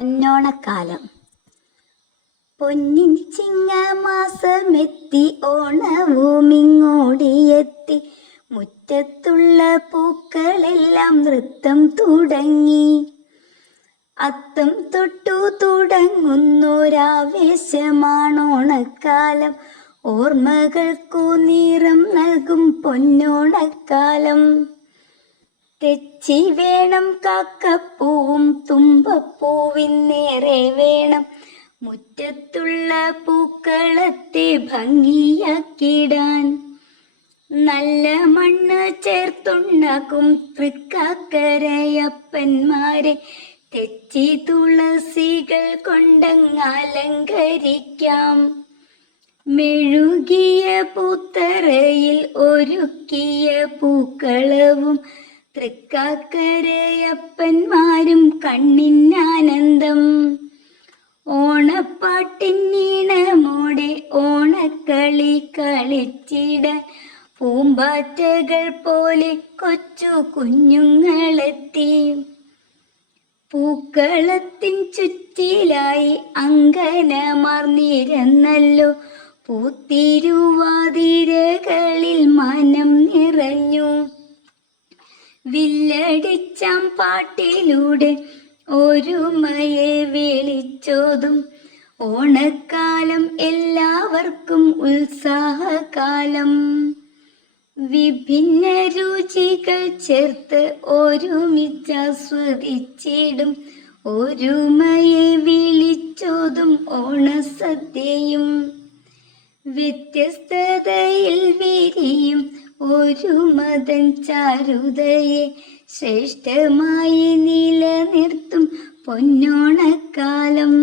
പൊന്നോണക്കാലം പൊന്നിൻ ചിങ്ങമാസമെത്തി ഓണവുമിങ്ങോടിയെത്തി മുറ്റത്തുള്ള പൂക്കളെല്ലാം നൃത്തം തുടങ്ങി. അത്തം തൊട്ടു തുടങ്ങുന്നൊരാവേശമാണോണക്കാലം ഓർമ്മകൾക്കു നിറം നൽകും പൊന്നോണക്കാലം. തെച്ചി വേണം കാക്കപ്പൂവും തുമ്പപ്പൂവിൻ നേരെ വേണം. മുറ്റത്തുള്ള പൂക്കളത്തെ ഭംഗിയാക്കിടാൻ നല്ല മണ്ണ് ചേർത്തുണ്ടാക്കും തൃക്കാക്കരയപ്പന്മാരെ. തെച്ചി തുളസികൾ കൊണ്ടങ്ങലങ്കരിക്കാം മെഴുകിയ പൂത്തറയിൽ ഒരുക്കിയ പൂക്കളവും തൃക്കാക്കരയപ്പന്മാരും കണ്ണിനാനന്ദം. ഓണപ്പാട്ടിനീണമോടെ ഓണക്കളി കളിച്ചിടാൻ പൂമ്പാറ്റകൾ പോലെ കൊച്ചു കുഞ്ഞുങ്ങളെത്തി. പൂക്കളത്തിൻ ചുറ്റിലായി അങ്കനമർന്നിരുന്നല്ലോ പൂത്തിരുവാതിരകളിൽ വില്ലടിച്ചാം പാട്ടിലൂടെ ഒരുമയെ വിളിച്ചോതും. ഓണക്കാലം എല്ലാവർക്കും ഉത്സാഹകാലം. വിഭിന്ന രുചികൾ ചേർത്ത് ഒരുമിച്ചാസ്വദിച്ചിടും ഒരുമയെ വിളിച്ചോതും ഓണസദ്യയും. വ്യത്യസ്തതയിൽ വിരിയും ഒരു മതൻ ചാരുതയെ ശ്രേഷ്ഠമായി നിലനിർത്തും പൊന്നോണക്കാലം.